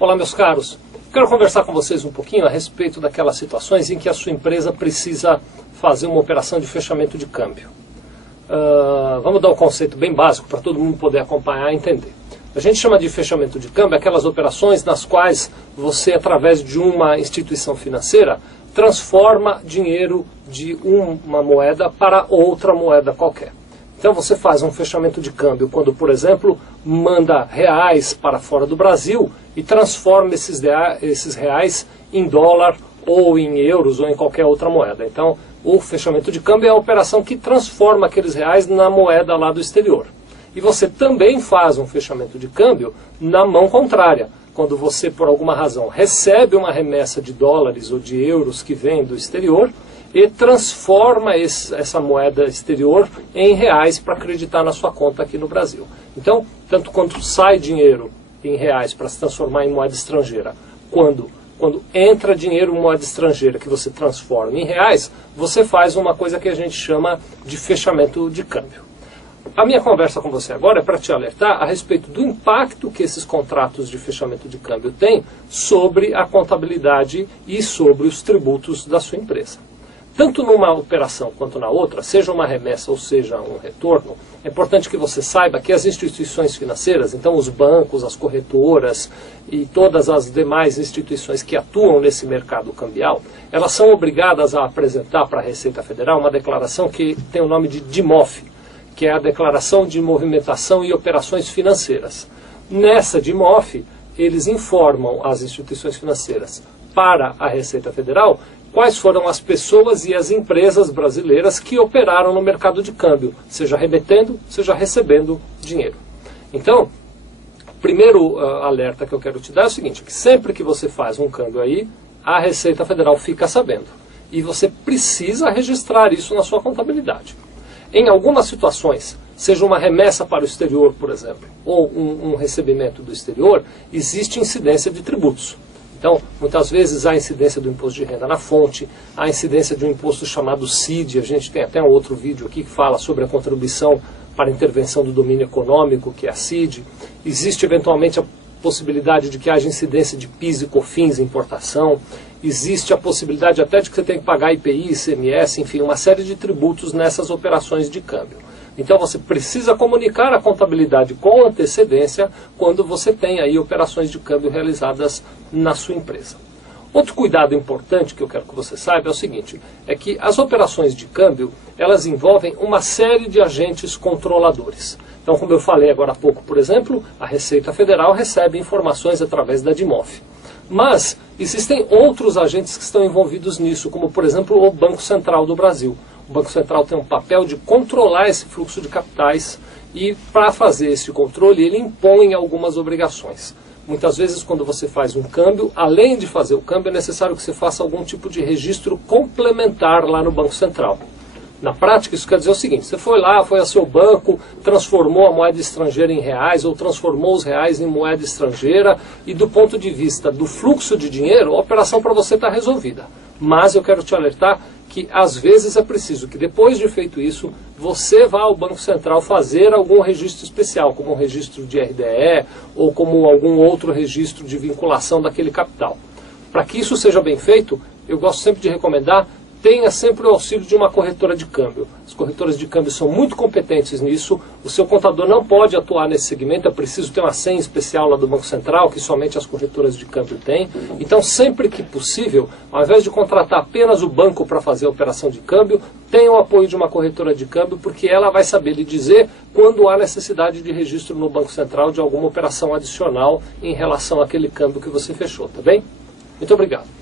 Olá, meus caros. Quero conversar com vocês um pouquinho a respeito daquelas situações em que a sua empresa precisa fazer uma operação de fechamento de câmbio. Vamos dar um conceito bem básico para todo mundo poder acompanhar e entender. A gente chama de fechamento de câmbio aquelas operações nas quais você, através de uma instituição financeira, transforma dinheiro de uma moeda para outra moeda qualquer. Então você faz um fechamento de câmbio quando, por exemplo, manda reais para fora do Brasil e transforma esses reais em dólar ou em euros ou em qualquer outra moeda. Então o fechamento de câmbio é a operação que transforma aqueles reais na moeda lá do exterior. E você também faz um fechamento de câmbio na mão contrária, quando você, por alguma razão, recebe uma remessa de dólares ou de euros que vem do exterior e transforma essa moeda exterior em reais para acreditar na sua conta aqui no Brasil. Então, tanto quando sai dinheiro em reais para se transformar em moeda estrangeira, quando entra dinheiro em moeda estrangeira que você transforma em reais, você faz uma coisa que a gente chama de fechamento de câmbio. A minha conversa com você agora é para te alertar a respeito do impacto que esses contratos de fechamento de câmbio têm sobre a contabilidade e sobre os tributos da sua empresa. Tanto numa operação quanto na outra, seja uma remessa ou seja um retorno, é importante que você saiba que as instituições financeiras, então os bancos, as corretoras e todas as demais instituições que atuam nesse mercado cambial, elas são obrigadas a apresentar para a Receita Federal uma declaração que tem o nome de DIMOF, que é a Declaração de Movimentação e Operações Financeiras. Nessa DIMOF, eles informam as instituições financeiras para a Receita Federal quais foram as pessoas e as empresas brasileiras que operaram no mercado de câmbio, seja remetendo, seja recebendo dinheiro. Então, o primeiro alerta que eu quero te dar é o seguinte, que sempre que você faz um câmbio aí, a Receita Federal fica sabendo. E você precisa registrar isso na sua contabilidade. Em algumas situações, seja uma remessa para o exterior, por exemplo, ou um recebimento do exterior, existe incidência de tributos. Então, muitas vezes há incidência do imposto de renda na fonte, há incidência de um imposto chamado CID, a gente tem até um outro vídeo aqui que fala sobre a contribuição para a intervenção do domínio econômico, que é a CID. Existe eventualmente a possibilidade de que haja incidência de PIS e COFINS em importação, existe a possibilidade até de que você tenha que pagar IPI, ICMS, enfim, uma série de tributos nessas operações de câmbio. Então você precisa comunicar a contabilidade com antecedência quando você tem aí operações de câmbio realizadas na sua empresa. Outro cuidado importante que eu quero que você saiba é o seguinte, é que as operações de câmbio, elas envolvem uma série de agentes controladores. Então, como eu falei agora há pouco, por exemplo, a Receita Federal recebe informações através da DIMOF. Mas existem outros agentes que estão envolvidos nisso, como por exemplo o Banco Central do Brasil. O Banco Central tem um papel de controlar esse fluxo de capitais e para fazer esse controle ele impõe algumas obrigações. Muitas vezes quando você faz um câmbio, além de fazer o câmbio é necessário que você faça algum tipo de registro complementar lá no Banco Central. Na prática, isso quer dizer o seguinte, você foi lá, foi ao seu banco, transformou a moeda estrangeira em reais, ou transformou os reais em moeda estrangeira, e do ponto de vista do fluxo de dinheiro, a operação para você está resolvida. Mas eu quero te alertar que às vezes é preciso que depois de feito isso, você vá ao Banco Central fazer algum registro especial, como um registro de RDE, ou como algum outro registro de vinculação daquele capital. Para que isso seja bem feito, eu gosto sempre de recomendar tenha sempre o auxílio de uma corretora de câmbio. As corretoras de câmbio são muito competentes nisso, o seu contador não pode atuar nesse segmento, é preciso ter uma senha especial lá do Banco Central, que somente as corretoras de câmbio têm. Então, sempre que possível, ao invés de contratar apenas o banco para fazer a operação de câmbio, tenha o apoio de uma corretora de câmbio, porque ela vai saber lhe dizer quando há necessidade de registro no Banco Central de alguma operação adicional em relação àquele câmbio que você fechou, tá bem? Muito obrigado.